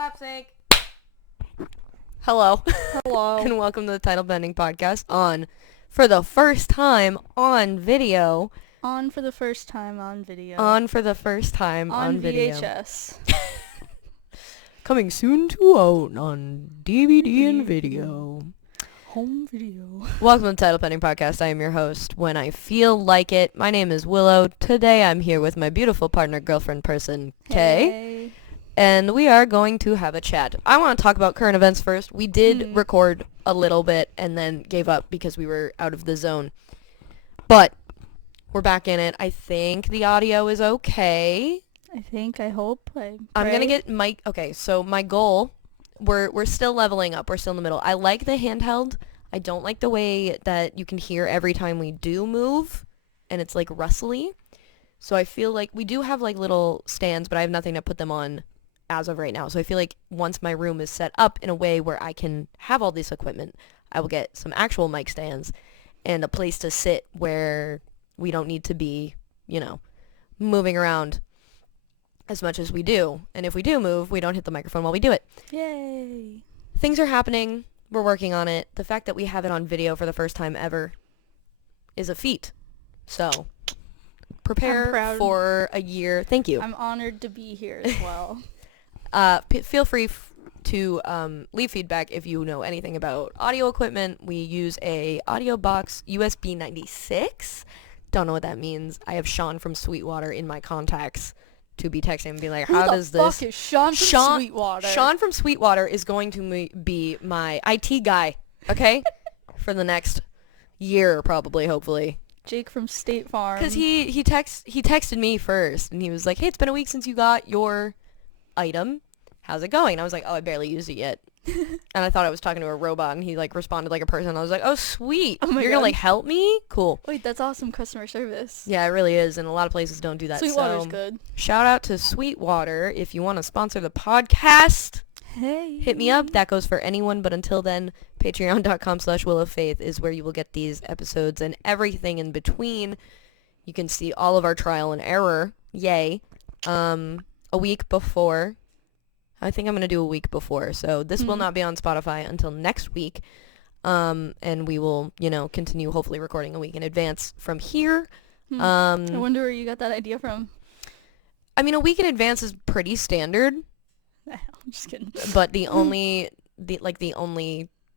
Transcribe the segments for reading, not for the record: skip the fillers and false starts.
Clap sync. Hello. Hello. And welcome to the Title Bending Podcast for the first time on video. On for the first time on video. On for the first time on video. VHS. Coming soon to out on DVD and video. Home video. Welcome to the Title Bending Podcast. I am your host when I feel like it. My name is Willow. Today I'm here with my beautiful partner, girlfriend, person, Kay. Hey. And we are going to have a chat. I want to talk about current events first. We did record a little bit and then gave up because we were out of the zone. But we're back in it. I think the audio is okay. I hope. I'm going to get mic. Okay, so my goal, we're still leveling up. We're still in the middle. I like the handheld. I don't like the way that you can hear every time we do move. And it's like rustly. So I feel like we do have like little stands, but I have nothing to put them on as of right now. So I feel like once my room is set up in a way where I can have all this equipment, I will get some actual mic stands and a place to sit where we don't need to be, moving around as much as we do. And if we do move, we don't hit the microphone while we do it. Yay. Things are happening. We're working on it. The fact that we have it on video for the first time ever is a feat. So prepare for a year. Thank you. I'm honored to be here as well. Feel free to leave feedback if you know anything about audio equipment. We use a audio box USB 96. Don't know what that means. I have Sean from Sweetwater in my contacts to be texting and be like, how does this... Who the fuck is Sean from Sweetwater? Sean from Sweetwater is going to be my IT guy, okay? For the next year, probably, hopefully. Jake from State Farm. Because he texted me first, and he was like, hey, it's been a week since you got your item. How's it going? And I was like, oh, I barely used it yet. And I thought I was talking to a robot, and he like responded like a person. I was like, oh, sweet. Oh my You're God. gonna like help me? Cool. Wait, that's awesome customer service. Yeah, it really is, and a lot of places don't do that. Sweetwater's so, good. Shout out to Sweetwater if you want to sponsor the podcast. Hey. Hit me up. That goes for anyone, but until then, patreon.com/willowfaith is where you will get these episodes and everything in between. You can see all of our trial and error. Yay. A week before. I think I'm going to do a week before. So this will not be on Spotify until next week. And we will, continue hopefully recording a week in advance from here. I wonder where you got that idea from. I mean, a week in advance is pretty standard. I'm just kidding. But the only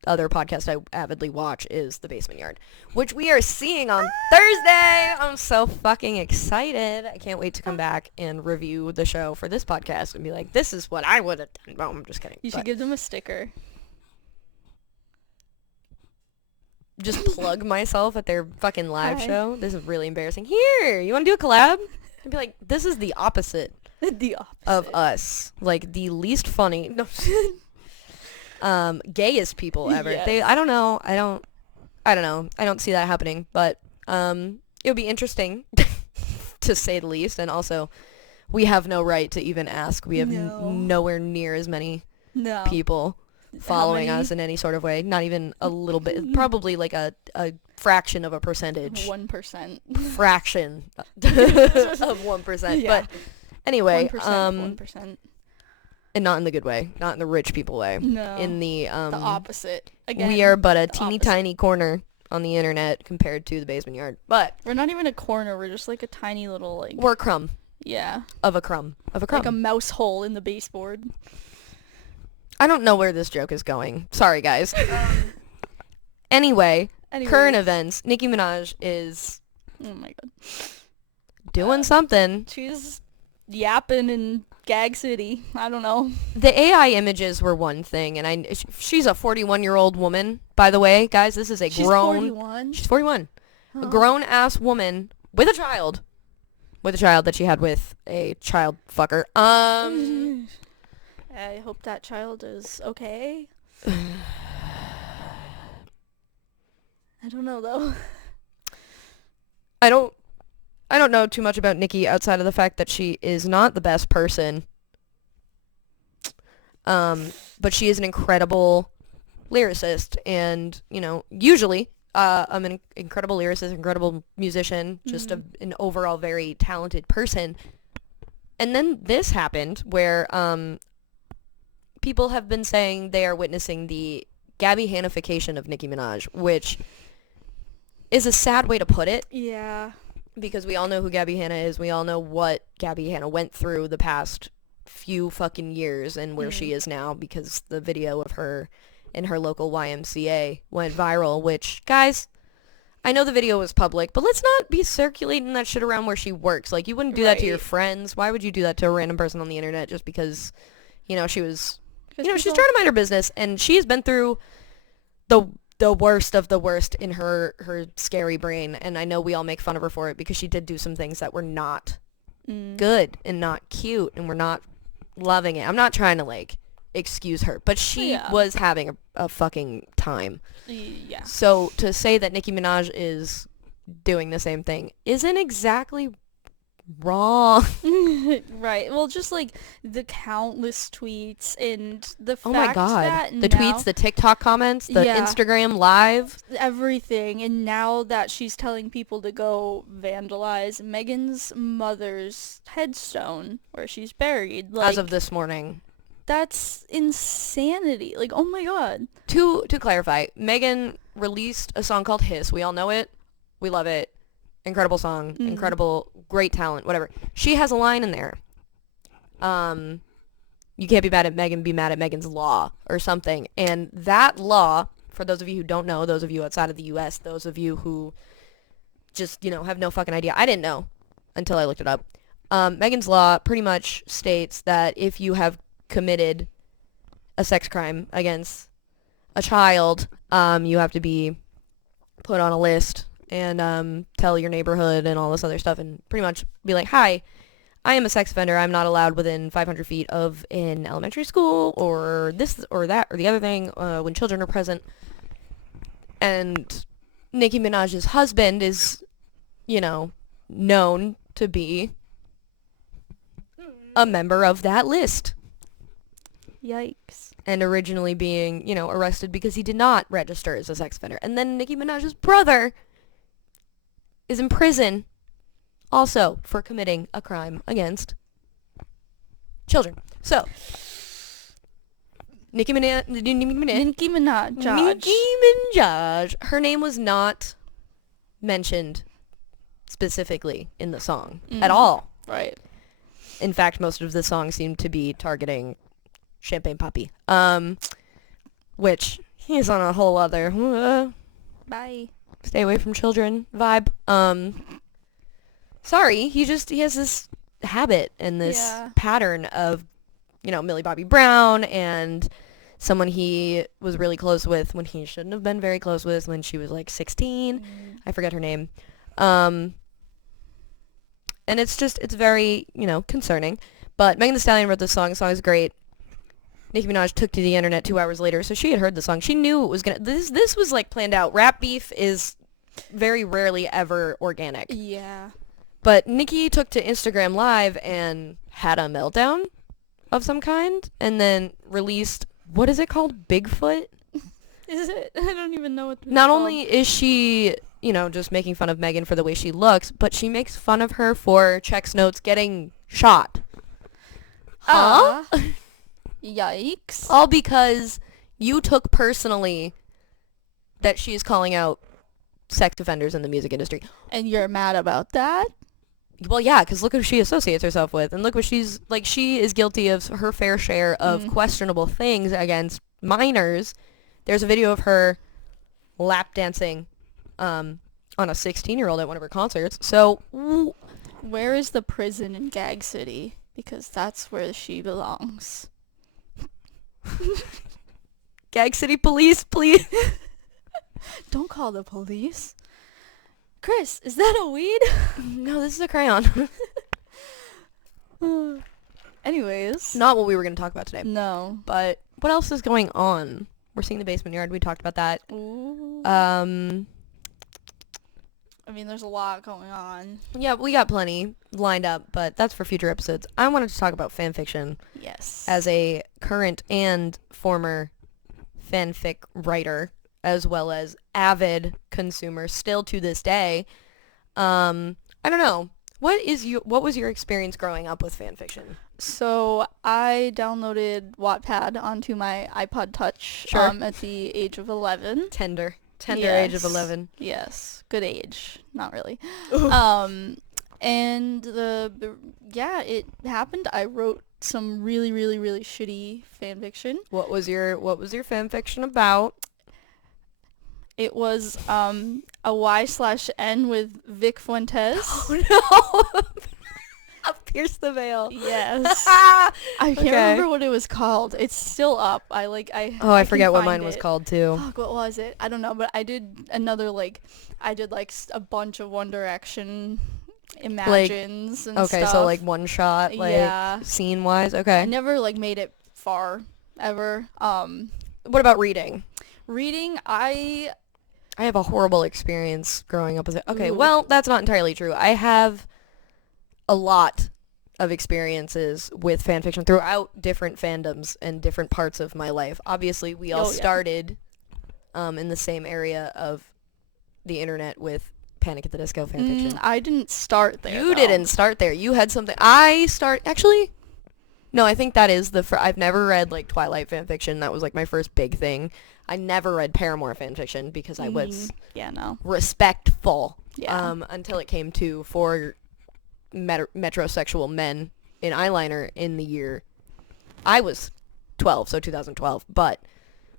other podcast I avidly watch is The Basement Yard, which we are seeing on Thursday. I'm so fucking excited. I can't wait to come back and review the show for this podcast and be like, this is what I would have done. No, I'm just kidding. You should give them a sticker. Just plug myself at their fucking live show. This is really embarrassing. Here, you want to do a collab? I'd be like, this is the opposite. The opposite of us. Like, the least funny. No. Gayest people ever. Yes. I don't know. I don't see that happening, but it would be interesting to say the least. And also, we have no right to even ask. We have nowhere near as many people following us in any sort of way. Not even a little bit. Probably like a fraction of a percentage. 1%. Fraction of 1%. Yeah. But anyway, 1%. And not in the good way. Not in the rich people way. No. In the opposite. Again, we are but a teeny tiny corner on the internet compared to the Basement Yard. But we're not even a corner. We're just like a tiny little like. we're a crumb. Yeah. Of a crumb. Like a mouse hole in the baseboard. I don't know where this joke is going. Sorry, guys. Anyway, current events. Nicki Minaj is. Oh my God. Doing something. She's yapping in Gag City. I don't know. The AI images were one thing, and she's a 41-year-old woman, by the way, guys. This is a grown... 41? She's 41. A grown-ass woman with a child. With a child that she had with a child fucker. I hope that child is okay. I don't know, though. I don't know too much about Nicki outside of the fact that she is not the best person. But she is an incredible lyricist, and, usually, I'm an incredible lyricist, incredible musician, just an overall very talented person. And then this happened where people have been saying they are witnessing the Gabby Hanna-fication of Nicki Minaj, which is a sad way to put it. Yeah. Because we all know who Gabby Hanna is. We all know what Gabby Hanna went through the past few fucking years and where she is now, because the video of her in her local YMCA went viral, which, guys, I know the video was public, but let's not be circulating that shit around where she works. Like, you wouldn't do that to your friends. Why would you do that to a random person on the internet just because, she was, she's trying to mind her business, and she has been through the worst of the worst in her scary brain, and I know we all make fun of her for it because she did do some things that were not good and not cute, and we're not loving it. I'm not trying to, excuse her, but she was having a fucking time. Yeah. So to say that Nicki Minaj is doing the same thing isn't exactly wrong. Right. Well, just the countless tweets and the fact oh my god, that the tweets, the TikTok comments, the Instagram live, everything, and now that she's telling people to go vandalize Megan's mother's headstone where she's buried, as of this morning. That's insanity. Oh my god. To clarify, Megan released a song called Hiss. We all know it. We love it. Incredible song. Incredible, great talent, whatever. She has a line in there. You can't be mad at Megan, be mad at Megan's law or something. And that law, for those of you who don't know, those of you outside of the U.S., those of you who just, have no fucking idea. I didn't know until I looked it up. Megan's law pretty much states that if you have committed a sex crime against a child, you have to be put on a list and tell your neighborhood and all this other stuff, and pretty much be like, hi, I am a sex offender. I'm not allowed within 500 feet of an elementary school or this or that or the other thing when children are present. And Nicki Minaj's husband is, known to be a member of that list. Yikes. And originally being, arrested because he did not register as a sex offender. And then Nicki Minaj's brother is in prison also for committing a crime against children. So, Nicki Minaj, her name was not mentioned specifically in the song at all. Right. In fact, most of the song seemed to be targeting Champagne Papi, which he's on a whole other bye, stay away from children vibe. Sorry, he has this habit and this pattern of, Millie Bobby Brown and someone he was really close with when he shouldn't have been very close with when she was 16. I forget her name. And it's very, concerning. But Megan Thee Stallion wrote this song. The song is great. Nicki Minaj took to the internet 2 hours later, so she had heard the song. She knew it was gonna. This was planned out. Rap beef is very rarely ever organic. Yeah. But Nicki took to Instagram Live and had a meltdown of some kind, and then released, what is it called? Bigfoot? Is it? I don't even know what it's Not called. only is she, just making fun of Megan for the way she looks, but she makes fun of her for Chex Notes getting shot. Huh? Yikes. All because you took personally that she's calling out sex offenders in the music industry. And you're mad about that? Well, yeah, because look who she associates herself with. And look what she is guilty of her fair share of questionable things against minors. There's a video of her lap dancing on a 16-year-old at one of her concerts. So, where is the prison in Gag City? Because that's where she belongs. Gag City police, please. Don't call the police. Chris, is that a weed? No, this is a crayon. Anyways. Not what we were going to talk about today. No. But what else is going on? We're seeing the basement yard. We talked about that. Ooh. I mean, there's a lot going on. Yeah, we got plenty lined up, but that's for future episodes. I wanted to talk about fan fiction. Yes. As a current and former fanfic writer, as well as avid consumer still to this day. I don't know. What was your experience growing up with fan fiction? So I downloaded Wattpad onto my iPod Touch Sure. at the age of 11. Tender age of Yes. 11. Yes, good age. Not really. Ooh. And yeah, it happened. I wrote some really, really, really shitty fan fiction. What was your fan fiction about? It was a Y/N with Vic Fuentes. Oh no! Pierce the veil. Yes. I can't Okay. remember what it was called. It's still up. I Oh, I can forget what find mine was it. called too. Fuck, what was it? I don't know, but I did another a bunch of One Direction imagines and Okay, stuff. so like one shot, like Yeah. scene wise. I Okay. never made it far ever. What about reading? Reading, I I have a horrible experience growing up with it. Okay, Ooh. well, that's not entirely true. I have a lot of experiences with fanfiction throughout different fandoms and different parts of my life. Obviously, we all Oh, yeah. started in the same area of the internet with Panic at the Disco fanfiction. I didn't start there. You though. didn't start there. You had something. Actually, no, I think that is I've never read like Twilight fanfiction. That was like my first big thing. I never read Paramore fanfiction because I was Yeah, no. respectful Yeah. until it came to four metrosexual men in eyeliner in the year I was 12, so 2012. But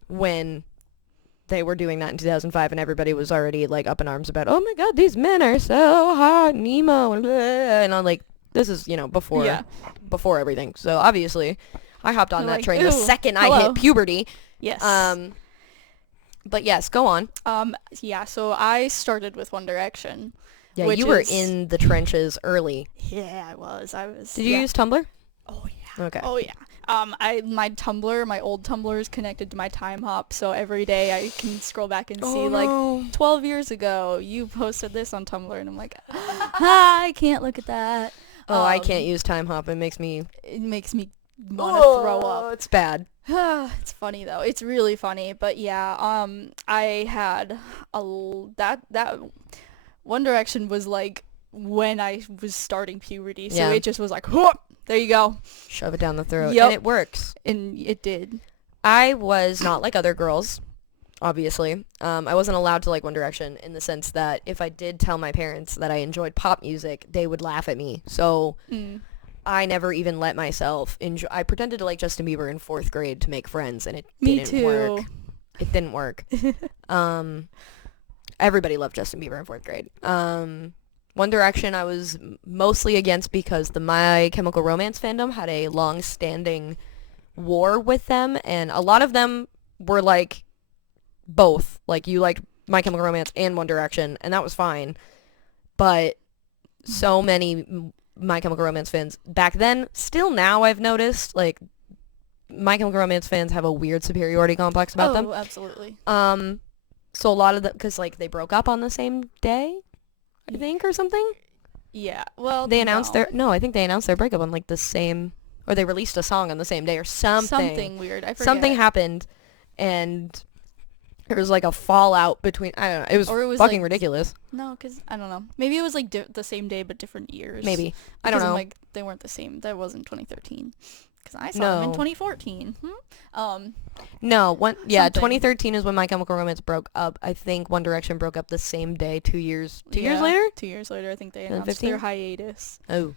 when they were doing that in 2005 and everybody was already like up in arms about, oh my god, these men are so hot and emo and blah, and I'm like, this is, before Yeah. before everything. So obviously I hopped on You're that like, train the "Ew, second I hello." hit puberty. Yes. But yes, go on. Yeah, so I started with One Direction. Yeah, which you were is- in the trenches early. Yeah, I was. Did you yeah. use Tumblr? Oh yeah. Okay. Oh yeah. My old Tumblr is connected to my Time Hop, so every day I can scroll back and see like 12 years ago you posted this on Tumblr, and I'm like, I can't look at that. I can't use Time Hop. It makes me Want to throw up. It's bad. It's funny though. It's really funny. But yeah, I had that One Direction was like when I was starting puberty, so Yeah. it just was like, whoop, there you go, Shove it down the throat. Yep. And it works. and it did. I was not like other girls, obviously. I wasn't allowed to like One Direction in the sense that if I did tell my parents that I enjoyed pop music, they would laugh at me. So I never even let myself enjoy. I pretended to like Justin Bieber in 4th grade to make friends, and it Me didn't too. work. It didn't work. Everybody loved Justin Bieber in 4th grade. One Direction I was mostly against because the My Chemical Romance fandom had a long-standing war with them, and a lot of them were like both. Like, you liked My Chemical Romance and One Direction, and that was fine. But so many My Chemical Romance fans back then, still now I've noticed, like, My Chemical Romance fans have a weird superiority complex about them. Oh, absolutely. So a lot of them, because like they broke up on the same day, I think, or something. Yeah. Well, They announced no. I think they announced their breakup on like the same, or they released a song on the same day or something. Something weird. I forget. Something happened, and there was like a fallout between. I don't know. It was, Or it was, fucking like, ridiculous. No, because I don't know. Maybe it was like the same day but different years. Maybe. I don't Because I'm know. like, they weren't the same. That wasn't 2013. Because I saw them in No. 2014. No, yeah, something. 2013 is when My Chemical Romance broke up. I think One Direction broke up the same day, 2 years Yeah, later? 2 years later, I think they announced 2015? their hiatus. Oh.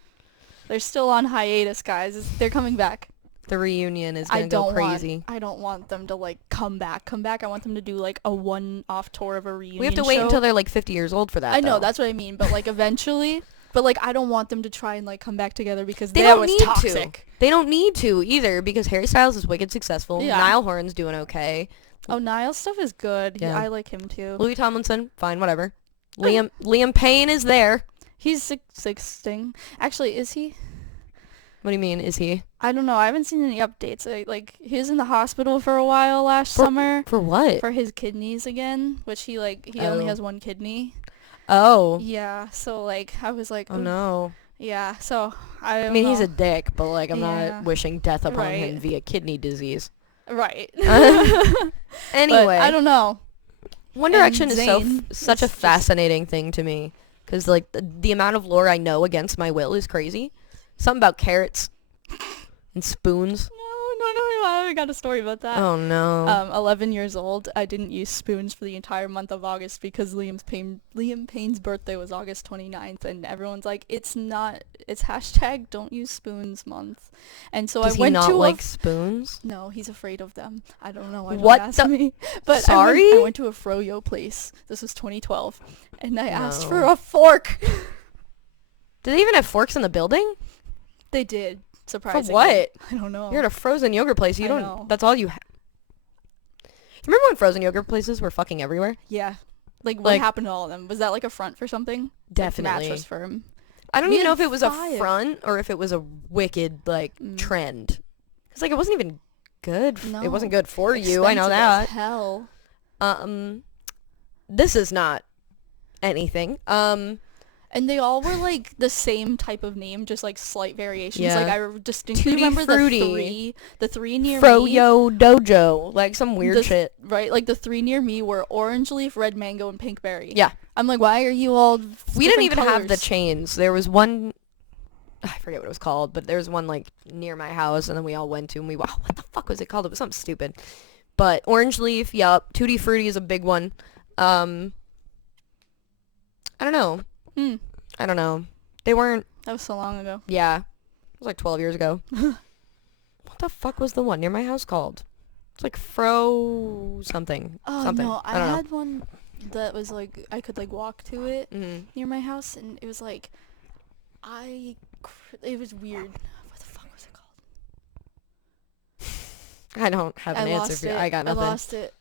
They're still on hiatus, guys. They're coming back. The reunion is I going to go don't crazy. I don't want them to like come back. I want them to do like a one-off tour of a reunion. We have to wait show. until they're like 50 years old for that, I know, though. that's what I mean. But like eventually. But like I don't want them to try and like come back together because They that don't was need toxic. to. They don't need to either because Harry Styles is wicked successful. Yeah. Niall Horan's doing okay. Oh, Niall's stuff is good. Yeah. I like him too. Louis Tomlinson, fine, whatever. Liam Payne is there. He's 16. Actually, is he? What do you mean, is he? I don't know. I haven't seen any updates. Like he was in the hospital for a while last summer For what? for his kidneys again, which he only Oh. has one kidney. Oh. Yeah. So like I was like, Oh, "Ooh." no. Yeah. So I don't I mean, know. he's a dick, but like, I'm Yeah. not wishing death upon him Right. via kidney disease. right. Anyway. But I don't know. One And Direction is Zayn such is a just- fascinating thing to me. Because, like, the amount of lore I know against my will is crazy. Something about carrots. And spoons. No, I got a story about that. Oh no. 11 years old. I didn't use spoons for the entire month of August because Liam Payne's birthday was August 29th, and everyone's like, it's hashtag don't use spoons month. And so Does I he went not to like spoons? No, he's afraid of them. I don't know why. What Don't ask the- me. But Sorry? I went to a froyo place. This was 2012, and I asked No. for a fork. Do they even have forks in the building? They did. Surprisingly. For what? I don't know. You're at a frozen yogurt place. You I don't. know. That's all you have. Remember when frozen yogurt places were fucking everywhere? Yeah. Like, what Like- happened to all of them? Was that like a front for something? Definitely. Like mattress firm. I don't We even know had if it was a 5. front or if it was a wicked like trend. Cause like it wasn't even good. No. It wasn't good for you. I know Expensive that. as hell. This is not anything. And they all were like the same type of name, just like slight variations. Yeah. Like I distinctly Tutti remember Frutti. the three near me. Froyo Dojo, like some weird shit. Right, like the 3 near me were orange leaf, red mango, and pink berry. Yeah. I'm like, why are you all We didn't even different have the colors? chains. There was one, I forget what it was called, but there was one like near my house, and then we all went to, and what the fuck was it called? It was something stupid. But orange leaf, yup. Tutti Frutti is a big one. I don't know. I don't know. They weren't. That was so long ago. Yeah, it was like 12 years ago. What the fuck was the one near my house called? It's like Fro something. Oh something. no, I don't know. had one that was like I could like walk to it near my house, and it was like it was weird. What the fuck was it called? I don't have an answer for you. I got nothing. I lost it.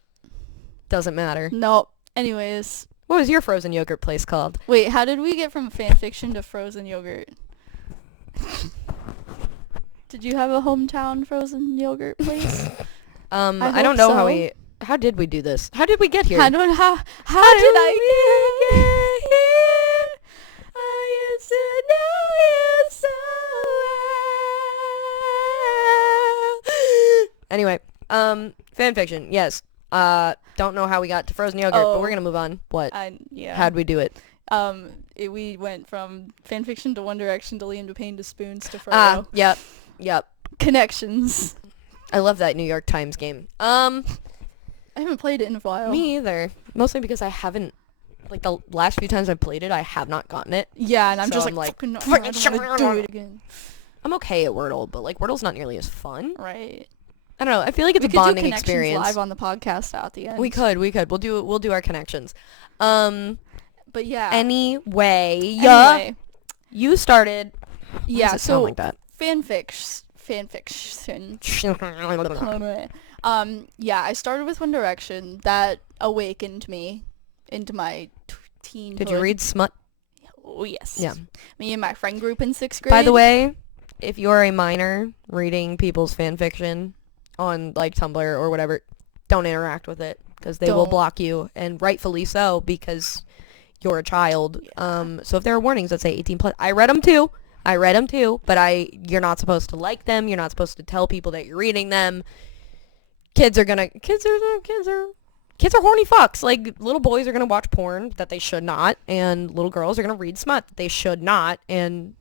Doesn't matter. Nope. Anyways, What was your frozen yogurt place called? wait, how did we get from fanfiction to frozen yogurt? Did you have a hometown frozen yogurt place? I hope don't know so. how did we do this? How did we get here? I don't how did I get here? I used to know you so well. Anyway, fanfiction, yes. Don't know how we got to frozen yogurt, but we're Oh. gonna move on. What? Yeah. How'd we do it? We went from fanfiction to One Direction to Liam Payne to Spoons to Froyo. Yep. Connections. I love that New York Times game. I haven't played it in a while. Me either. Mostly because I haven't, like the last few times I played it, I have not gotten it. Yeah, and I'm So just I'm like, like, fucking no, I don't want to do it again. I'm okay at Wordle, but like Wordle's not nearly as fun. Right. I don't know. I feel like it's We a could do bonding Connections experience. live on the podcast at the end. We could. We'll do our connections. But yeah. Anyway, Anyway. you started. Why Yeah, does it so sound like that? fanfiction. Yeah, I started with One Direction. That awakened me into my teen. Did you read smut? Oh yes. Yeah. Me and my friend group in 6th grade. By the way, if you're a minor reading people's fan fiction on like Tumblr or whatever, don't interact with it because they will Don't. block you, and rightfully so because you're a child. So if there are warnings that say 18 plus, I read them too, but you're not supposed to like them. You're not supposed to tell people that you're reading them. Kids are horny fucks. Like, little boys are gonna watch porn that they should not, and little girls are gonna read smut that they should not, and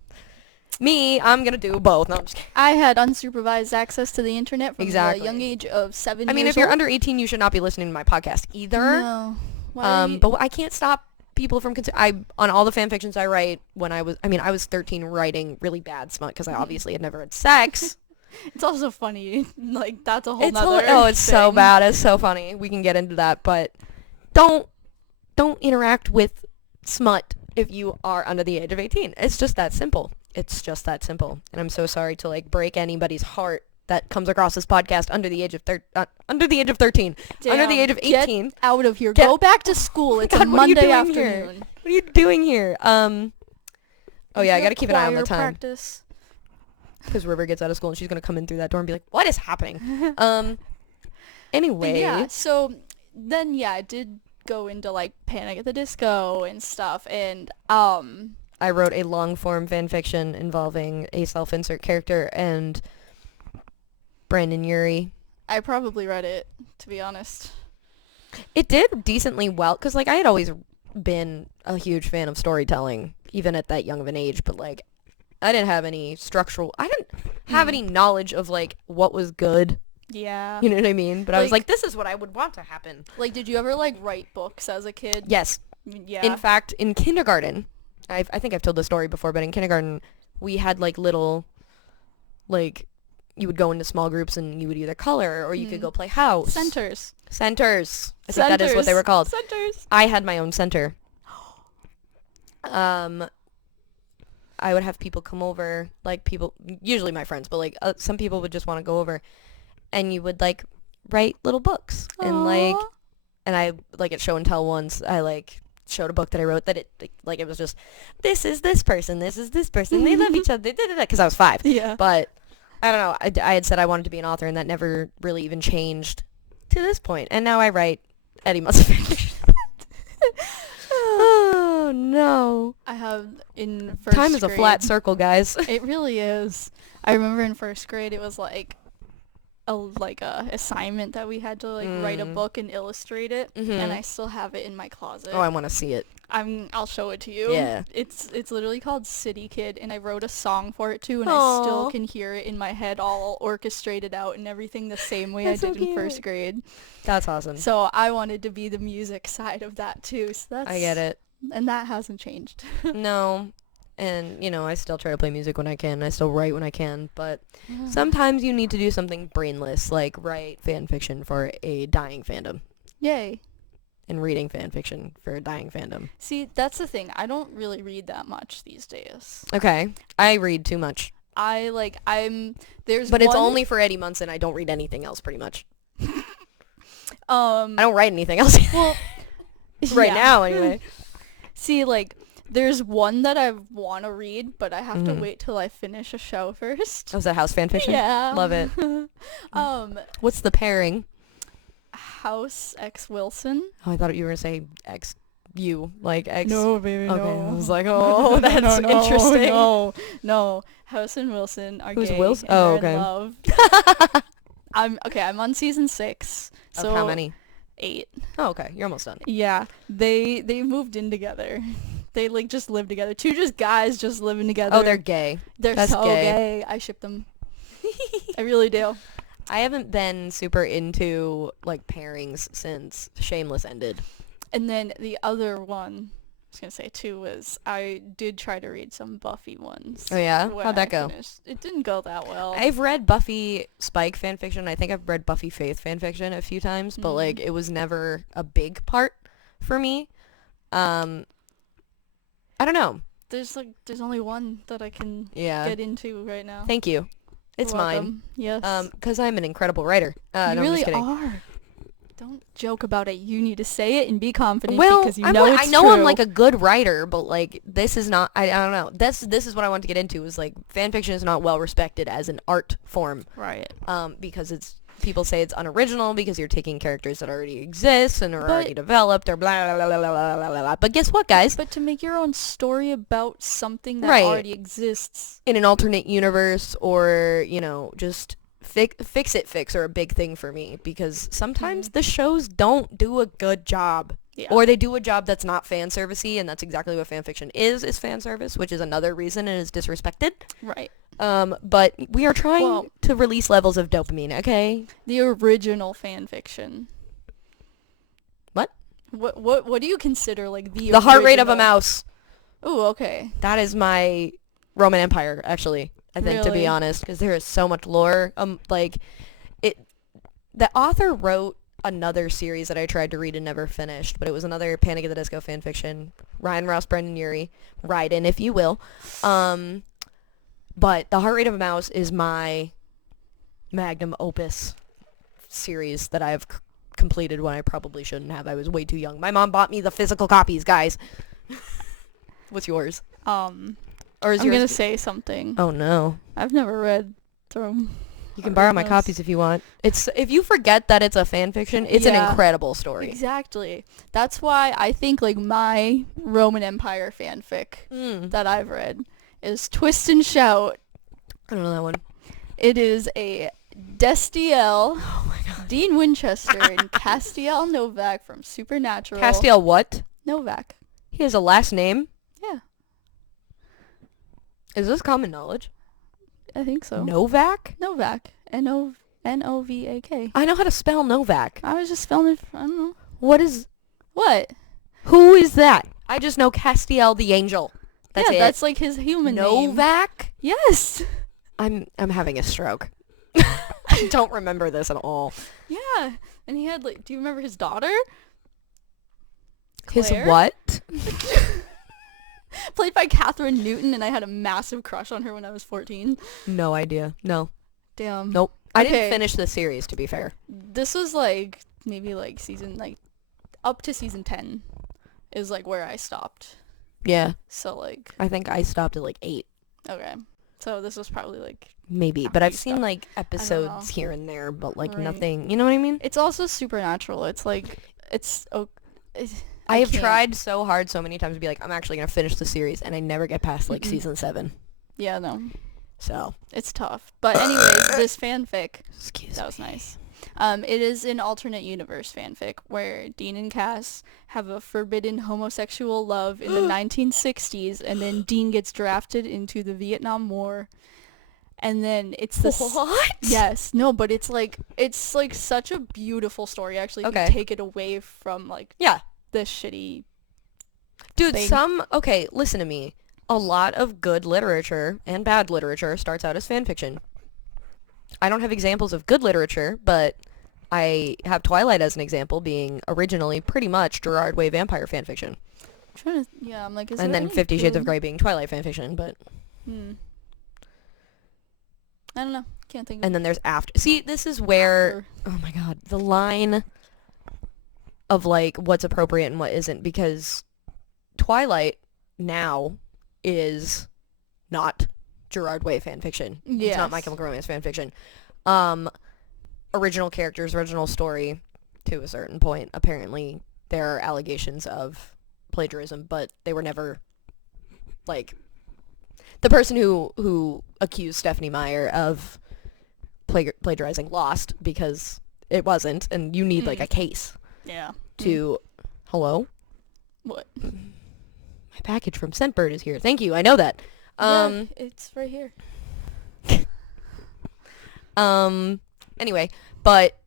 me, I'm gonna do both. No, I'm just kidding. I had unsupervised access to the internet from Exactly. the young age of 7 I mean, years if you're old. under 18, you should not be listening to my podcast either. No. Why? But I can't stop people from on all the fan fictions I write when I was 13 writing really bad smut because I obviously had never had sex. It's also funny. Like, that's a whole It's nother it's so thing. bad. It's so funny. We can get into that, but don't interact with smut if you are under the age of 18. It's just that simple. And I'm so sorry to like break anybody's heart that comes across this podcast under the age of 13, under the age of 18. Get out of here. Get- Go back to school. It's a God, what are you Monday doing here? afternoon. What are you doing here? Oh yeah, I gotta keep an eye on the Choir time practice. because River gets out of school and she's gonna come in through that door and be like, "What is happening?" Anyway, But yeah, so then I did go into like Panic at the Disco and stuff, and I wrote a long form fan fiction involving a self-insert character and Brandon Urie. I probably read it, to be honest. It did decently well because like I had always been a huge fan of storytelling, even at that young of an age. But like I didn't have any structural. I didn't have any knowledge of like what was good. Yeah. You know what I mean? But I was Like- like, this is what I would want to happen. Like, did you ever like write books as a kid? Yes. Yeah. In fact, in kindergarten, I think I've told this story before, but in kindergarten, we had like little, like, you would go into small groups and you would either color or you could go play house. Centers. Centers. I think that is what they were called. Centers. I had my own center. I would have people come over, like people, usually my friends, but like some people would just want to go over, and you would like write little books and like, Aw. and I like at show and tell once I like showed a book that I wrote that it like it was just this is this person, they love each other, because I was 5. Yeah. But I don't know. I had said I wanted to be an author, and that never really even changed to this point. And now I write Eddie Munson fiction. Oh no! I have in first Time is a flat grade- circle, guys. It really is. I remember in first grade it was like a assignment that we had to like write a book and illustrate it, and I still have it in my closet. Oh, I want to see it. I'll show it to you. Yeah. It's literally called City Kid, and I wrote a song for it too, and I Aw. still can hear it in my head all orchestrated out and everything the same way That's I so did in cute. first grade. That's awesome. So I wanted to be the music side of that too. So that's I get it. And that hasn't changed. No. And, you know, I still try to play music when I can. I still write when I can. But sometimes you need to do something brainless, like write fan fiction for a dying fandom. Yay. And reading fan fiction for a dying fandom. See, that's the thing. I don't really read that much these days. Okay. I read too much. There's But it's one- only for Eddie Munson. I don't read anything else, pretty much. I I don't write anything else. Well, right yeah. now, anyway. See, like, there's one that I want to read, but I have to wait till I finish a show first. Oh, is that house fan fiction? Yeah. Love it. What's the pairing? House X Wilson. Oh, I thought you were going to say X. You. Like X. No, baby, Okay. no. I was like, oh, that's interesting. No. House and Wilson are Who's gay. Wilson? And Oh, they're in okay. love. I'm on season 6. So Of how many? 8. Oh, okay. You're almost done. Yeah, they moved in together. They like just live together. 2 just guys just living together. Oh, they're gay. They're that's so gay. gay. I ship them. I really do. I haven't been super into, like, pairings since Shameless ended. And then the other one, I was gonna say 2, was I did try to read some Buffy ones. Oh, yeah? when How'd that I go? finished. It didn't go that well. I've read Buffy Spike fanfiction. I think I've read Buffy Faith fanfiction a few times, but, like, it was never a big part for me. I don't know. There's only one that I can Yeah. get into right now. Thank you. It's You're mine. welcome. Yes. Because I'm an incredible writer. you No, I'm really just kidding. are. Don't joke about it. You need to say it and be confident Well, because you I'm know like, it's I know true. I'm like a good writer, but like this is not. I don't know. This is what I want to get into. Is like fan fiction is not well respected as an art form. right. Because it's people say it's unoriginal because you're taking characters that already exist and are But- already developed or blah blah blah blah blah blah blah blah. But guess what, guys? But to make your own story about something that Right. already exists. In an alternate universe, or you know, just fix are a big thing for me because sometimes the shows don't do a good job. Yeah. Or they do a job that's not fan servicey, and that's exactly what fan fiction is fan service, which is another reason it is disrespected. Right. But we are trying Well- to release levels of dopamine, okay? The original fan fiction. What? What do you consider like the Heart rate of a original- mouse. Ooh, okay. That is my Roman Empire, actually. I think, to be Really? honest, because there is so much lore. Like, the author wrote another series that I tried to read and never finished, but it was another Panic at the Disco fan fiction. Ryan Ross, Brendan Urie, Raiden, if you will. But The Heart Rate of a Mouse is my magnum opus series that I've completed when I probably shouldn't have. I was way too young. My mom bought me the physical copies, guys. What's yours? Or is I'm yours? gonna say something. Oh no. I've never read through. You can borrow my Mouse. copies if you want. It's if you forget that it's a fan fiction, it's an Yeah. incredible story. Exactly. That's why I think like my Roman Empire fanfic I that I've read is Twist and Shout. don't know that one. It is a Destiel, Dean Winchester, and Castiel Novak from Supernatural. Castiel what? Novak. He has a last name? Yeah. Is this common knowledge? I think so. Novak? Novak. Novak. I know how to spell Novak. I was just spelling it. I don't know. What? Who is that? I just know Castiel the Angel. That's it. That's like his human name. Novak? Yes. I'm having a stroke. I don't remember this at all. Yeah. And he had like, do you remember his daughter? His Claire? what? Played by Catherine Newton, and I had a massive crush on her when I was 14. No idea. No. Damn. Nope. I Okay. didn't finish the series, to be fair. This was like maybe like season like up to season 10 is like where I stopped. Yeah. So like I think I stopped at like 8. okay. So this was probably like Maybe. after But I've you seen stopped. like episodes here and there, but like Right. nothing. You know what I mean? It's also supernatural. It's like it's I have can't. tried so hard so many times to be like, I'm actually going to finish the series, and I never get past like Mm-mm. season 7. Yeah, no. So. It's tough. But anyways, this fanfic Excuse that was me. nice. It is an alternate universe fanfic where Dean and Cass have a forbidden homosexual love in the 1960s, and then Dean gets drafted into the Vietnam War, and then it's this. What? Yes, no, but it's like such a beautiful story. Actually, if Okay. you take it away from like Yeah. this shitty. Dude, thing. okay, listen to me. A lot of good literature and bad literature starts out as fan fiction. I don't have examples of good literature, but I have Twilight as an example, being originally pretty much Gerard Way vampire fan fiction. Yeah, I'm like, is And there then any 50 Shades of good- Grey being Twilight fan fiction, but... I don't know. Can't think of And then there's After. See, this is where... After. Oh my god. The line of, like, what's appropriate and what isn't, because Twilight now is not Gerard Way fan fiction. It's not My Yes. Chemical Romance fan fiction. Original characters, original story, to a certain point. Apparently, there are allegations of plagiarism, but they were never, like, the person who accused Stephanie Meyer of plagiarizing lost because it wasn't, and you need, like, a case Yeah. to... Hello? What? My package from Scentbird is here. Thank you, I know that. Yeah, it's right here. Anyway, but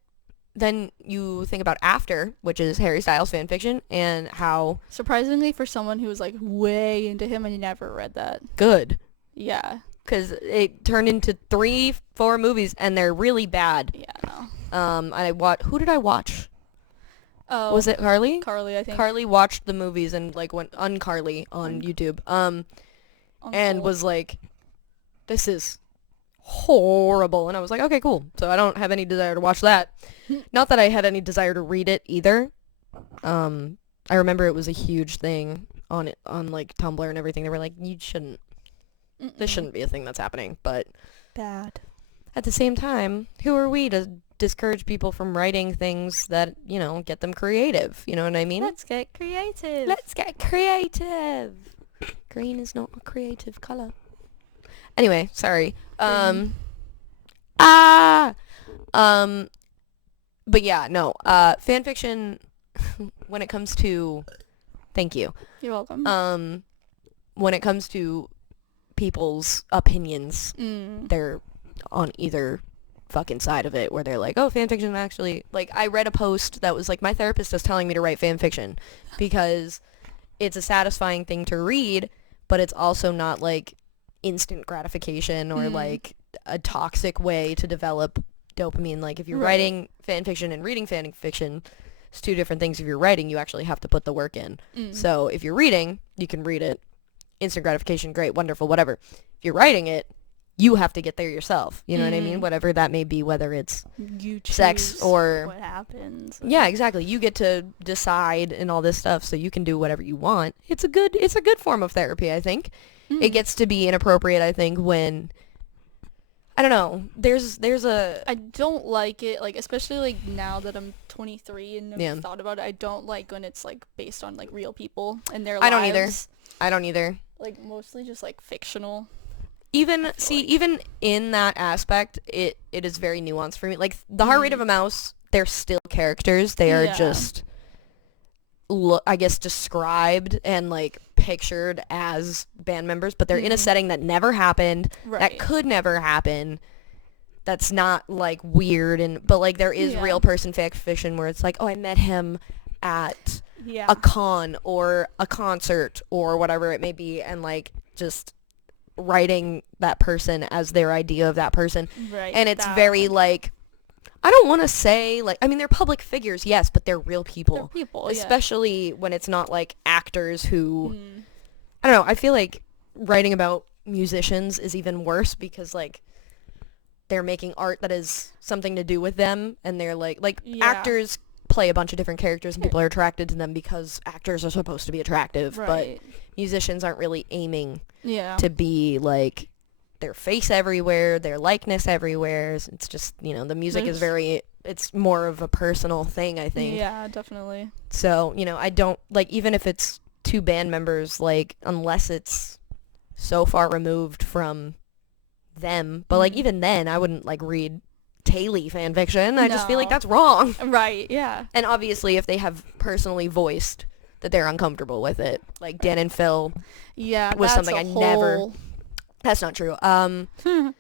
then you think about After, which is Harry Styles fan fiction, and how Surprisingly, for someone who was like way into him, I never read that. good, Yeah. because it turned into 3-4 movies, and they're really bad. Yeah. No. And who did I watch? Oh. Was it Carly? Carly? I think. Carly watched the movies and like went unCarly on YouTube. And Uncle. was like, this is horrible. And I was like, okay, cool. So I don't have any desire to watch that. Not that I had any desire to read it either. I remember it was a huge thing on like Tumblr and everything. They were like, this shouldn't be a thing that's happening. But bad. at the same time, who are we to discourage people from writing things that, you know, get them creative? You know what I mean? Let's get creative. Let's get creative. Green is not a creative color. Anyway, sorry. Green. But yeah, no. Fan fiction, when it comes to... Thank you. You're welcome. When it comes to people's opinions, Mm. they're on either fucking side of it, where they're like, oh, fan fiction actually... Like, I read a post that was like, my therapist is telling me to write fan fiction because it's a satisfying thing to read, but it's also not like instant gratification or like a toxic way to develop dopamine. Like, if you're Right. writing fan fiction and reading fan fiction, it's two different things. If you're writing, you actually have to put the work in. So if you're reading, you can read it. Instant gratification, great, wonderful, whatever. If you're writing it, you have to get there yourself. You know what I mean? Whatever that may be, whether it's You sex choose or... what happens. Yeah, exactly. You get to decide and all this stuff, so you can do whatever you want. It's a good form of therapy, I think. It gets to be inappropriate, I think, when... I don't know. There's a... I don't like it, like, especially, like, now that I'm 23 and I've Yeah. thought about it, I don't like when it's, like, based on, like, real people and their I lives. don't either. I don't either. Like, mostly just, like, fictional. Even in that aspect, it is very nuanced for me. Like, the heart rate of a mouse, they're still characters. They are Yeah. just, I guess, described and, like, pictured as band members, but they're in a setting that never happened, that could never happen. That's not like weird, but like there is real person fiction where it's like, oh, I met him at a con or a concert or whatever it may be, and like just writing that person as their idea of that person. Right. And it's very like, I don't want to say like, I mean, they're public figures, yes, but they're real people. They're people, especially when it's not like actors who, I don't know, I feel like writing about musicians is even worse because like they're making art that is something to do with them, and they're like actors play a bunch of different characters and people are attracted to them because actors are supposed to be attractive, but musicians aren't really aiming to be like their face everywhere, their likeness everywhere. It's just, you know, the music is very, it's more of a personal thing, I think. Yeah, definitely. So, you know, I don't, like, even if it's two band members, like, unless it's so far removed from them, but like even then I wouldn't like read Hailey fan fiction. I just feel like that's wrong. Right, yeah. And obviously if they have personally voiced that they're uncomfortable with it, like Dan and Phil was something I never, that's not true. The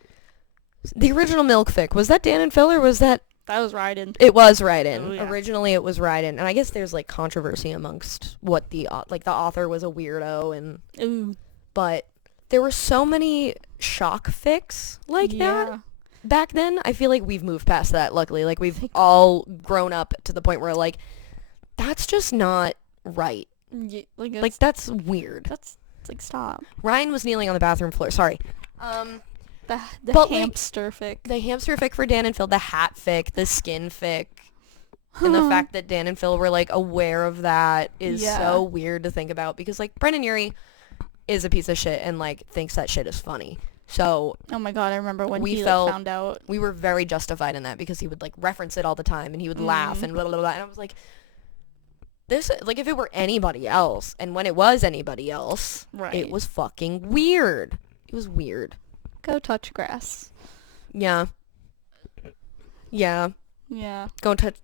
original Milk Fic, was that Dan and Phil or was that was Ryden? It was Ryden. Oh, yeah. Originally it was Ryden, and I guess there's like controversy amongst what the author was a weirdo, and but there were so many shock fics like that back then. I feel like we've moved past that, luckily. Like, we've all grown up to the point where, like, that's just not right. Yeah, like, that's weird. It's like, stop. Ryan was kneeling on the bathroom floor. Sorry. The hamster fic. The hamster fic for Dan and Phil, the hat fic, the skin fic, and the fact that Dan and Phil were, like, aware of that is so weird to think about, because, like, Brendan Urie is a piece of shit and like thinks that shit is funny. So oh my god, I remember when he found out. We were very justified in that because he would like reference it all the time and he would laugh and blah blah blah, and I was like, this, like, if it were anybody else, and when it was anybody else, it was fucking weird. It was weird. Go touch grass. Yeah. Yeah. Go touch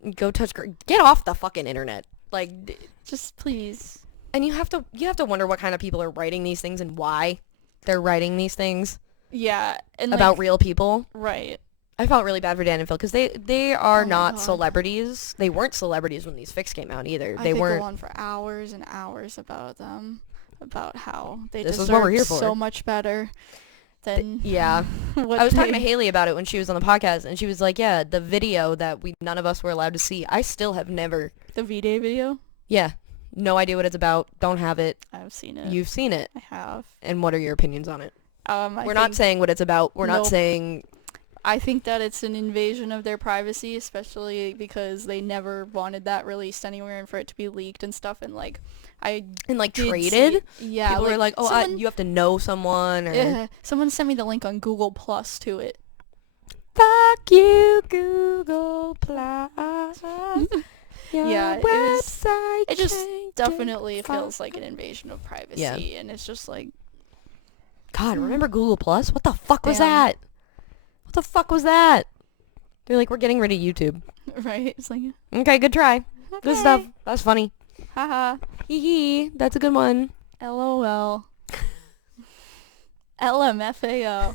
get off the fucking internet. Like, just please. And you have to wonder what kind of people are writing these things and why they're writing these things. Yeah, and about like, real people. Right. I felt really bad for Dan and Phil because they are not celebrities. They weren't celebrities when these fics came out either. They weren't. Go on for hours and hours about them, about how they deserve so much better than I was talking to Hailey about it when she was on the podcast, and she was like, "Yeah, the video that none of us were allowed to see. I still have never the V-Day video. Yeah." No idea what it's about. Don't have it. I've seen it. You've seen it. I have. And what are your opinions on it? We're not saying what it's about. We're not saying... I think that it's an invasion of their privacy, especially because they never wanted that released anywhere and for it to be leaked and stuff. And like, traded? Yeah. People were like, oh, you have to know someone. Or... Yeah. Someone sent me the link on Google Plus to it. Fuck you, Google Plus. Yeah, it just definitely feels like an invasion of privacy, and it's just like, God, remember Google Plus? What the fuck was that? What the fuck was that? They're like, we're getting rid of YouTube. Right? It's like, okay, good try. Okay. Good stuff. That's funny. Haha. Hee hee. That's a good one. LOL. LMFAO.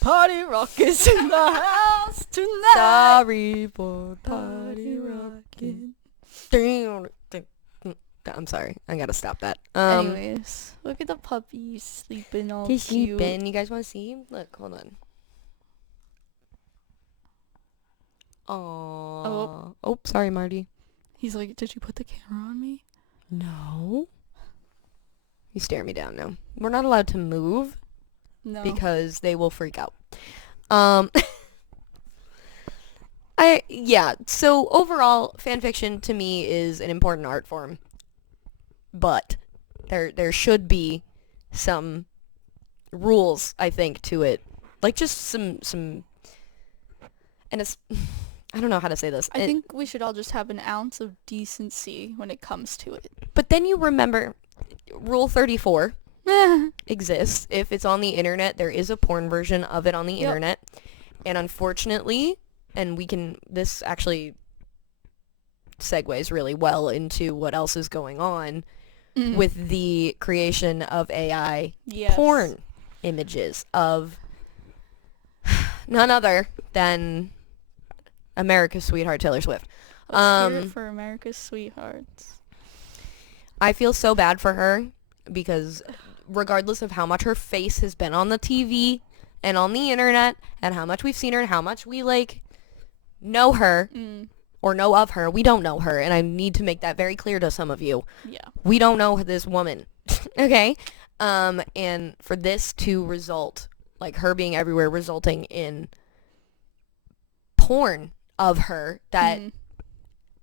Party rock is in the house tonight. Sorry for party rocking. I'm sorry. I gotta stop that. Anyways, look at the puppies sleeping all cute. Sleeping. You guys want to see? Look, hold on. Aww. Oh, sorry, Marty. He's like, did you put the camera on me? No. You stare me down now. We're not allowed to move. No. Because they will freak out. So overall, fanfiction to me is an important art form. But there should be some rules, I think, to it. Like, just some and it's, I don't know how to say this. I think we should all just have an ounce of decency when it comes to it. But then you remember Rule 34 exists. If it's on the internet, there is a porn version of it on the internet. And unfortunately, and this actually segues really well into what else is going on. with the creation of AI Yes. porn images of none other than America's sweetheart Taylor Swift. Let's hear it for America's sweethearts. I feel so bad for her because regardless of how much her face has been on the TV and on the internet and how much we've seen her and how much we like know her or know of her, we don't know her, and I need to make that very clear to some of you. Yeah. We don't know this woman. Okay? And for this to result, like her being everywhere, resulting in porn of her that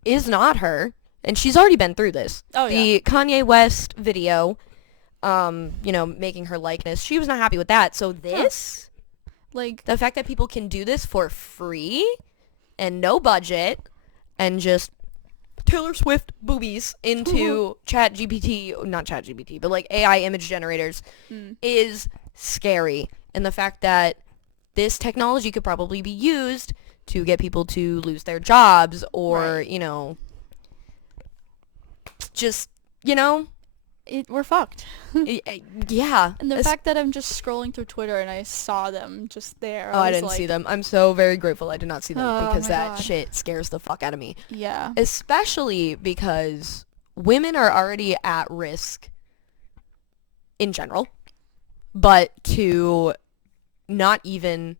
is not her, and she's already been through this. Oh, the Kanye West video, making her likeness, she was not happy with that. So this, like, the fact that people can do this for free and no budget and just Taylor Swift boobies into not Chat GPT, but like AI image generators is scary. And the fact that this technology could probably be used to get people to lose their jobs or, just, we're fucked. yeah. And the fact that I'm just scrolling through Twitter and I saw them just there. I didn't see them. I'm so very grateful I did not see them because that God. shit scares the fuck out of me. Yeah. Especially because women are already at risk in general, but to not even,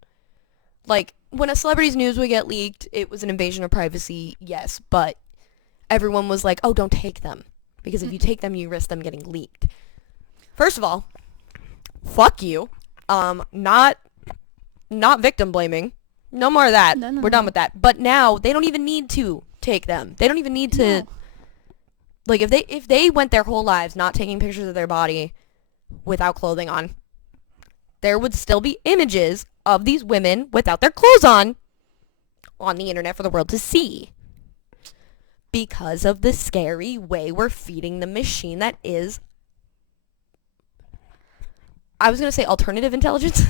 like, when a celebrity's news would get leaked, it was an invasion of privacy, yes, but everyone was like, oh, don't take them. Because if you take them, you risk them getting leaked. First of all, fuck you. Not victim blaming. No more of that. No, We're done with that. But now they don't even need to take them. They don't even need to. No. Like if they went their whole lives not taking pictures of their body without clothing on, there would still be images of these women without their clothes on the internet for the world to see. Because of the scary way we're feeding the machine that is, I was going to say alternative intelligence.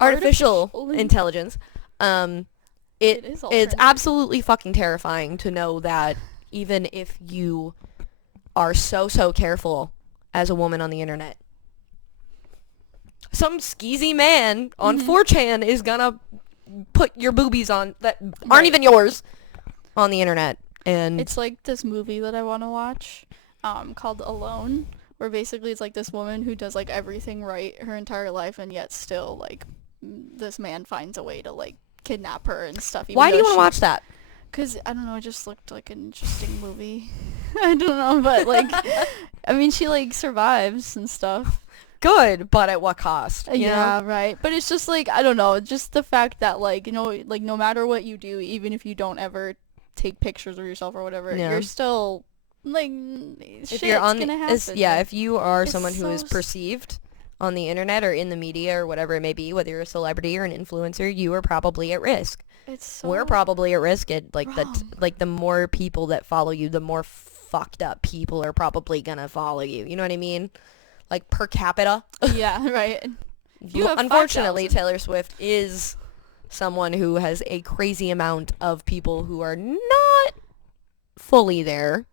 Artificial intelligence. It's absolutely fucking terrifying to know that even if you are so careful as a woman on the internet, some skeezy man on 4chan is going to put your boobies on that aren't even yours on the internet. And it's like this movie that I want to watch called Alone, where basically it's like this woman who does like everything right her entire life, and yet still like this man finds a way to like kidnap her and stuff. Why do you want to watch that? Because I don't know, it just looked like an interesting movie. I don't know, but like I mean, she like survives and stuff. Good, but at what cost? You know? Right. But it's just like, I don't know, just the fact that like, like no matter what you do, even if you don't ever take pictures of yourself or whatever, you're still like if you're on gonna happen. if you are someone who is perceived on the internet or in the media or whatever it may be, whether you're a celebrity or an influencer, you are probably at risk. We're probably at risk. The more people that follow you, the more fucked up people are probably gonna follow you. You know what I mean? Like per capita. Yeah, right. Unfortunately, Taylor Swift is someone who has a crazy amount of people who are not fully there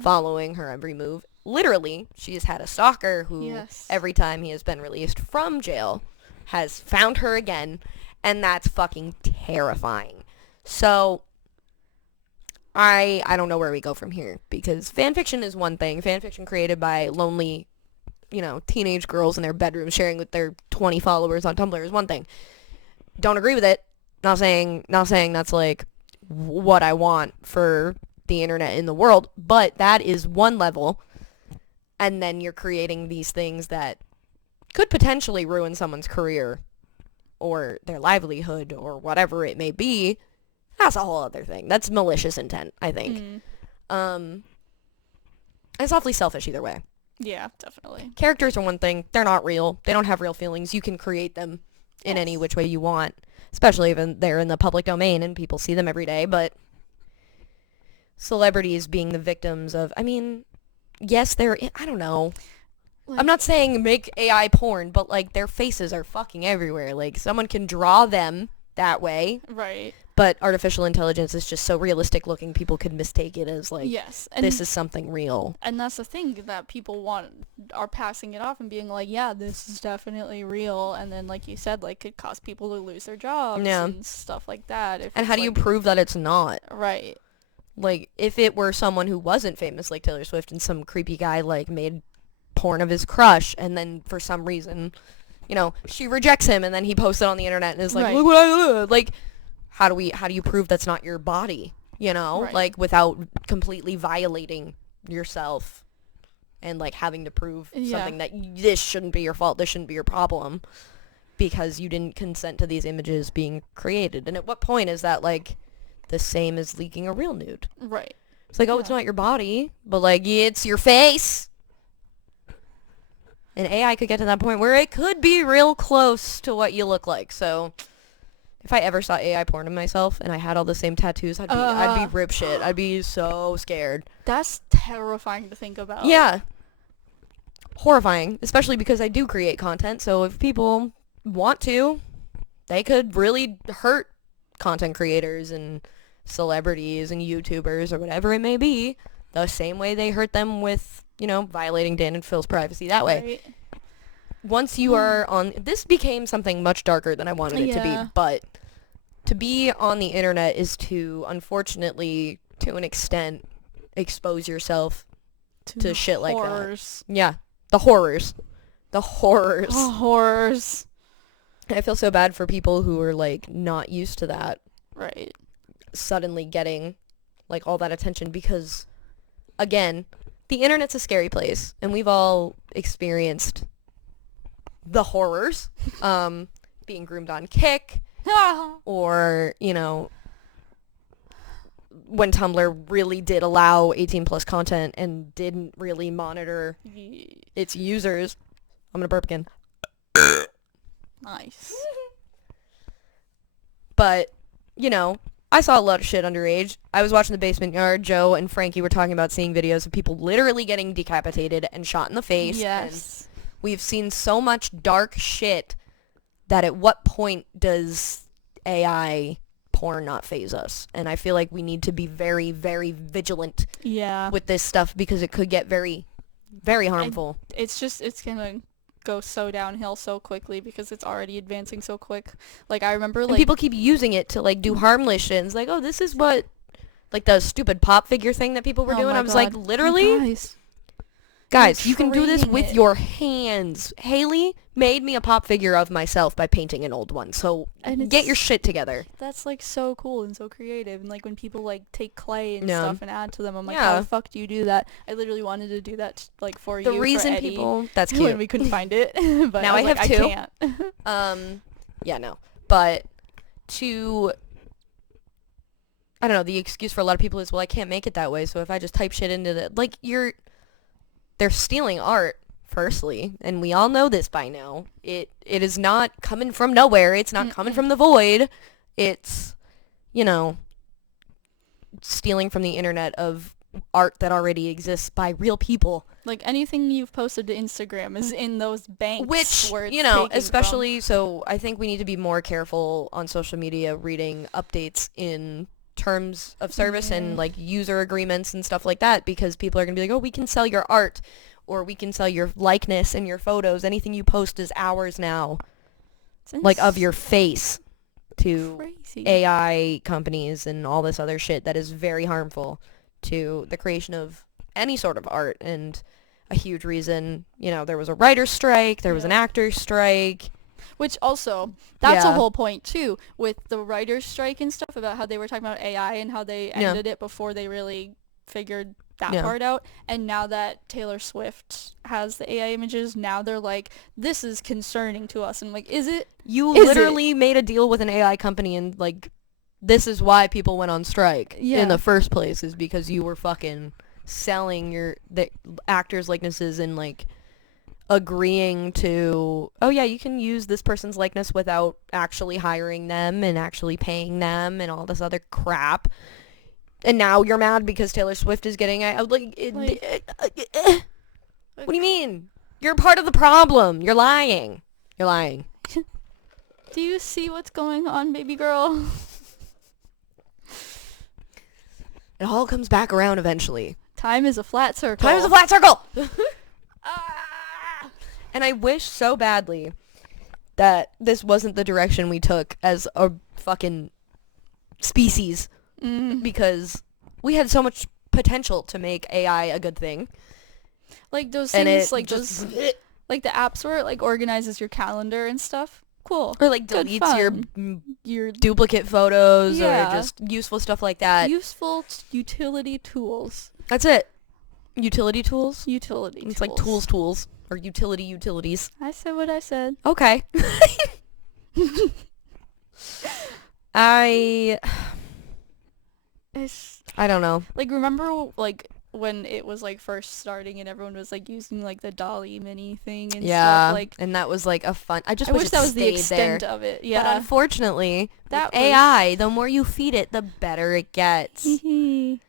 following her every move. Literally, she has had a stalker who every time he has been released from jail has found her again, and that's fucking terrifying. So I don't know where we go from here, because fanfiction is one thing. Fanfiction created by lonely, teenage girls in their bedroom sharing with their 20 followers on Tumblr is one thing. Don't agree with it. Not saying that's like what I want for the internet in the world, but that is one level. And then you're creating these things that could potentially ruin someone's career or their livelihood or whatever it may be. That's a whole other thing. That's malicious intent, I think. It's awfully selfish either way. Yeah, definitely. Characters are one thing. They're not real. They don't have real feelings. You can create them in any which way you want, especially if they're in the public domain and people see them every day. But celebrities being the victims of, yes, I don't know. Like, I'm not saying make AI porn, but like their faces are fucking everywhere. Like someone can draw them that way. Right. But artificial intelligence is just so realistic looking, people could mistake it as like, Yes. this is something real. And that's the thing that people are passing it off and being like, yeah, this is definitely real. And then, like you said, like, it cause people to lose their jobs and stuff like that. And how do you prove that it's not? Right. Like, if it were someone who wasn't famous like Taylor Swift and some creepy guy, like, made porn of his crush, and then for some reason, you know, she rejects him, and then he posts it on the internet and is like, look what I look. Like, how do you prove that's not your body, you know? Like, without completely violating yourself and, like, having to prove something that this shouldn't be your fault, this shouldn't be your problem, because you didn't consent to these images being created. And at what point is that, like, the same as leaking a real nude? Right. It's like, oh, it's not your body, but, like, it's your face. And AI could get to that point where it could be real close to what you look like. So if I ever saw AI porn of myself and I had all the same tattoos, I'd be rip shit. I'd be so scared. That's terrifying to think about. Yeah. Horrifying, especially because I do create content. So if people want to, they could really hurt content creators and celebrities and YouTubers or whatever it may be, the same way they hurt them with, you know, violating Dan and Phil's privacy that way. Right. Once you are on, this became something much darker than I wanted it to be, but to be on the internet is to, unfortunately, to an extent, expose yourself to shit like that. Yeah. The horrors. The horrors. Oh, horrors. And I feel so bad for people who are, like, not used to that. Right. Suddenly getting, like, all that attention because, again, the internet's a scary place, and we've all experienced the horrors, being groomed on Kick, or, you know, when Tumblr really did allow 18 plus content and didn't really monitor its users. I'm gonna burp again. Nice. But, you know, I saw a lot of shit underage. I was watching The Basement Yard. Joe and Frankie were talking about seeing videos of people literally getting decapitated and shot in the face. Yes. And we've seen so much dark shit that at what point does AI porn not faze us? And I feel like we need to be very, very vigilant with this stuff because it could get very, very harmful. It's gonna go so downhill so quickly because it's already advancing so quick. Like, I remember, like... And people keep using it to, like, do harmless shit. And it's like, oh, this is what... Like, the stupid pop figure thing that people were doing. I was like, literally? Guys, you can do this with your hands. Hailey made me a pop figure of myself by painting an old one. So get your shit together. That's, like, so cool and so creative. And, like, when people, like, take clay and stuff and add to them, I'm like, how the fuck do you do that? I literally wanted to do that, like, for you, the reason for Eddie, people... That's cute. When we couldn't find it. But now I have two. I can't. Yeah, no. But to... I don't know, the excuse for a lot of people is, well, I can't make it that way, so if I just type shit into the... Like, they're stealing art, firstly, and we all know this by now. It is not coming from nowhere. It's not coming from the void. It's, you know, stealing from the internet of art that already exists by real people. Like, anything you've posted to Instagram is in those banks. Which, where it's you know, especially, so I think we need to be more careful on social media reading updates in terms of service and, like, user agreements and stuff like that, because people are going to be like, oh, we can sell your art, or we can sell your likeness and your photos. Anything you post is ours now. Like, of your face to AI companies and all this other shit that is very harmful to the creation of any sort of art. And a huge reason, you know, there was a writer's strike, there was an actor's strike. Which also, that's a whole point, too, with the writer's strike and stuff, about how they were talking about AI and how they ended it before they really figured that part out. And now that Taylor Swift has the AI images, now they're like, this is concerning to us. And I'm like, is it? You literally made a deal with an AI company, and, like, this is why people went on strike in the first place, is because you were fucking selling the actors' likenesses and, like, agreeing to, oh yeah, you can use this person's likeness without actually hiring them and actually paying them and all this other crap. And now you're mad because Taylor Swift is getting what do you mean? You're part of the problem. You're lying. You're lying. Do you see what's going on, baby girl? It all comes back around eventually. Time is a flat circle. Time is a flat circle! Ah! And I wish so badly that this wasn't the direction we took as a fucking species. Because we had so much potential to make AI a good thing. Like those And things, it like just... those, like the apps where it like organizes your calendar and stuff. Cool. Or like Good deletes fun. Your duplicate photos Yeah. or just useful stuff like that. useful utility tools. That's it. Utility tools? Utility It's tools. like tools. Or utilities. I said what I said. Okay. I don't know. Like, remember, like, when it was, like, first starting and everyone was, like, using, like, the Dolly mini thing and Yeah, stuff, like... and that was like a fun... I just I wish it that was the stayed extent there. of it, But yeah. unfortunately, That with AI, the more you feed it, the better it gets.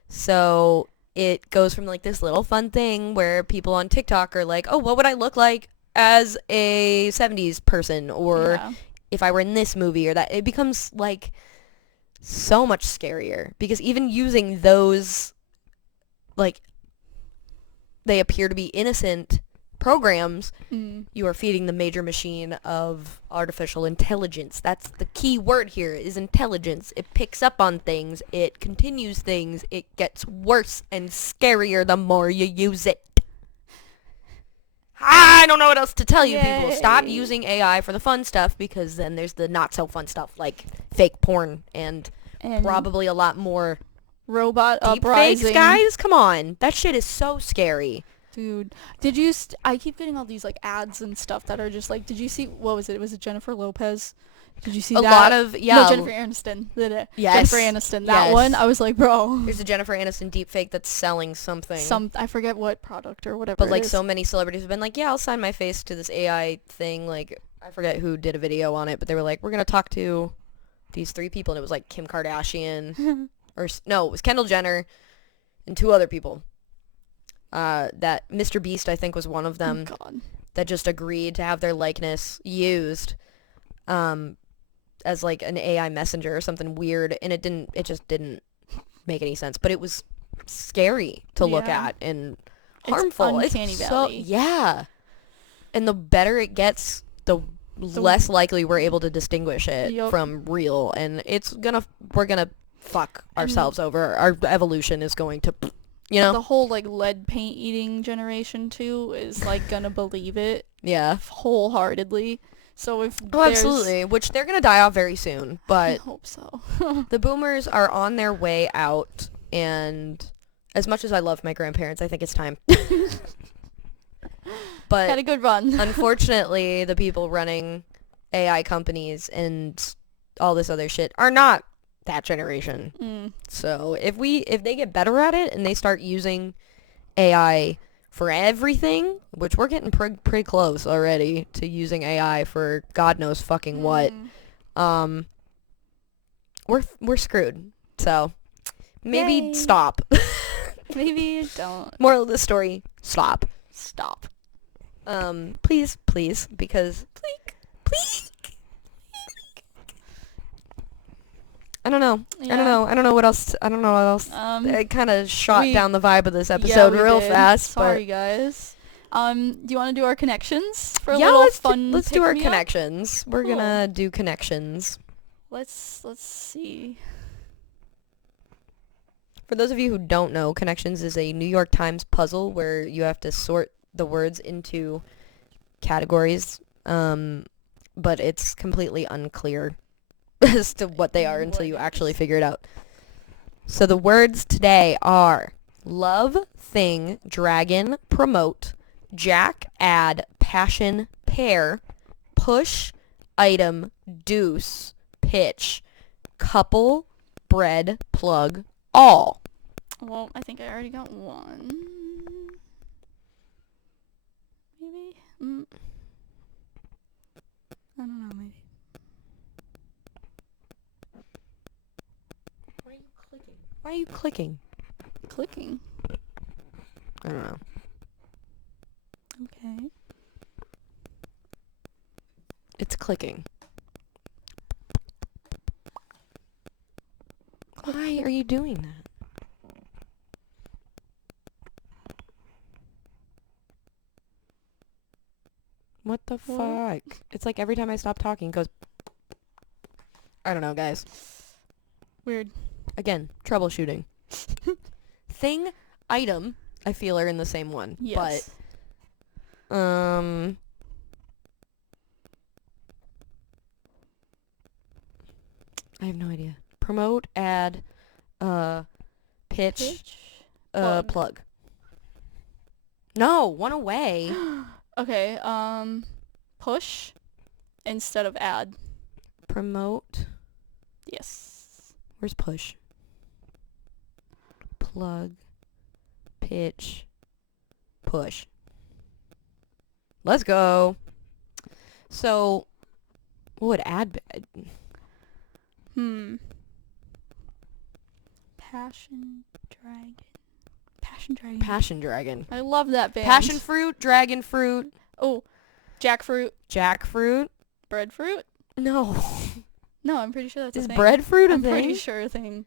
So it goes from like this little fun thing where people on TikTok are like, oh, what would I look like as a 70s person? Or Yeah. if I were in this movie or that. It becomes like so much scarier because even using those, like, they appear to be innocent programs, you are feeding the major machine of artificial intelligence. That's the key word here, is intelligence. It picks up on things, it continues things, it gets worse and scarier the more you use it. I don't know what else to tell you, people. Stop Yay. using AI for the fun stuff, because then there's the not so fun stuff like fake porn and probably a lot more robot deep uprising. fakes, guys. Come on, that shit is so scary. Dude, did you... I keep getting all these, like, ads and stuff that are just, like... Did you see... What was it? Was it Jennifer Lopez? Did you see A that? lot of, yeah. No, Jennifer Aniston. Yes. Jennifer Aniston. That Yes. one, I was like, bro. There's a Jennifer Aniston deepfake that's selling something. I forget what product or whatever But, it like, is. so many celebrities have been like, yeah, I'll sign my face to this AI thing. Like, I forget who did a video on it, but they were like, we're going to talk to these 3 people. And it was, like, Kim Kardashian. No, it was Kendall Jenner and 2 other people. That Mr. Beast, I think, was one of them. Oh, God. That just agreed to have their likeness used as, like, an AI messenger or something weird. And it just didn't make any sense. But it was scary to look Yeah. at and harmful. It's uncanny valley. Yeah. And the better it gets, the less likely we're able to distinguish it Yup. from real. And we're gonna fuck ourselves over. Our evolution is going to, you know? The whole, like, lead paint eating generation, too, is, like, gonna believe it Yeah. wholeheartedly. So if Oh, absolutely. Which they're gonna die off very soon. I But hope so. the boomers are on their way out. And as much as I love my grandparents, I think it's time. But Had a good run. unfortunately, the people running AI companies and all this other shit are not that generation. So if they get better at it and they start using AI for everything, which we're getting pretty close already to using AI for God knows fucking what, we're screwed. So maybe Yay. stop. Maybe don't. Moral of the story: stop. Stop. Please, because please. I don't know. Yeah. I don't know what else. I kind of shot down the vibe of this episode we real did. fast. Sorry, guys. Do you want to do our connections for a Yeah, little fun? let's do our pick-me-up? connections. We're Cool. gonna do connections. Let's see. For those of you who don't know, Connections is a New York Times puzzle where you have to sort the words into categories, but it's completely unclear as to what they are until you actually figure it out. So the words today are love, thing, dragon, promote, jack, add, passion, pair, push, item, deuce, pitch, couple, bread, plug, all. Well, I think I already got one. Maybe? I don't know, maybe. Why are you clicking? Clicking. I don't know. Okay. It's clicking. Why are you doing that? What the fuck? It's like every time I stop talking, it goes... I don't know, guys. Weird. Again, troubleshooting. Thing, item, I feel are in the same one. Yes. But, I have no idea. Promote, add, pitch, plug. No, one away. Okay, push instead of add. Promote. Yes. Where's push? Plug, pitch, push. Let's go. So, what would add be? Passion Dragon. Passion Dragon. Passion dragon. I love that band. Passion fruit, dragon fruit, Oh, jackfruit. jackfruit. Breadfruit? No. No, I'm pretty sure that's a Is thing. breadfruit a I'm thing? pretty sure a thing.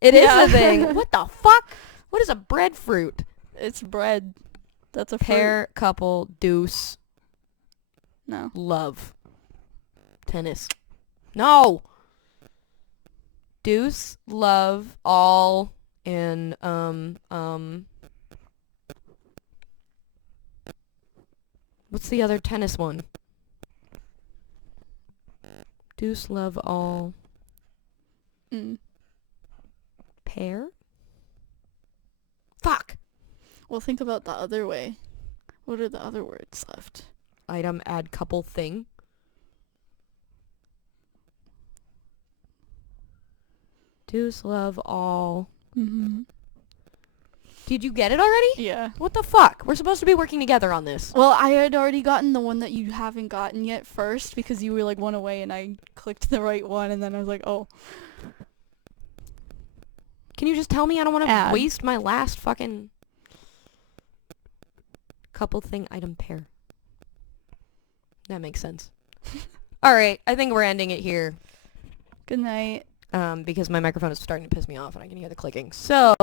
It is Yeah. a thing. What the fuck? What is a breadfruit? It's bread. That's a fruit. Pair, couple, deuce, No. love. Tennis. No. Deuce, love, all, and, what's the other tennis one? Deuce, love, all, pair? Fuck. Well, think about the other way. What are the other words left? Item, add, couple, thing. Deuce, love, all. Mm-hmm. Did you get it already? Yeah. What the fuck? We're supposed to be working together on this. Well, I had already gotten the one that you haven't gotten yet first because you were like one away and I clicked the right one and then I was like, oh. Can you just tell me I don't want to Add. waste my last fucking couple thing item pair? That makes sense. All right, I think we're ending it here. Good night. Because my microphone is starting to piss me off and I can hear the clicking. So,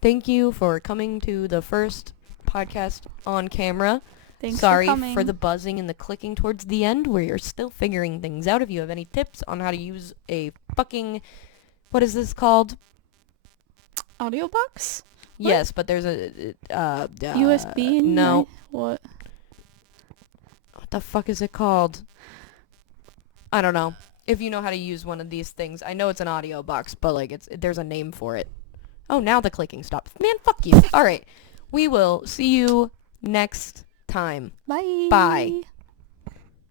thank you for coming to the first podcast on camera. Thanks Sorry for coming. for the buzzing and the clicking towards the end where you're still figuring things out. If you have any tips on how to use a fucking... What is this called? Audio box? Yes, but there's a... USB? No. What? What the fuck is it called? I don't know. If you know how to use one of these things. I know it's an audio box, but like there's a name for it. Oh, now the clicking stopped. Man, fuck you. All right. We will see you next time. Bye. Bye.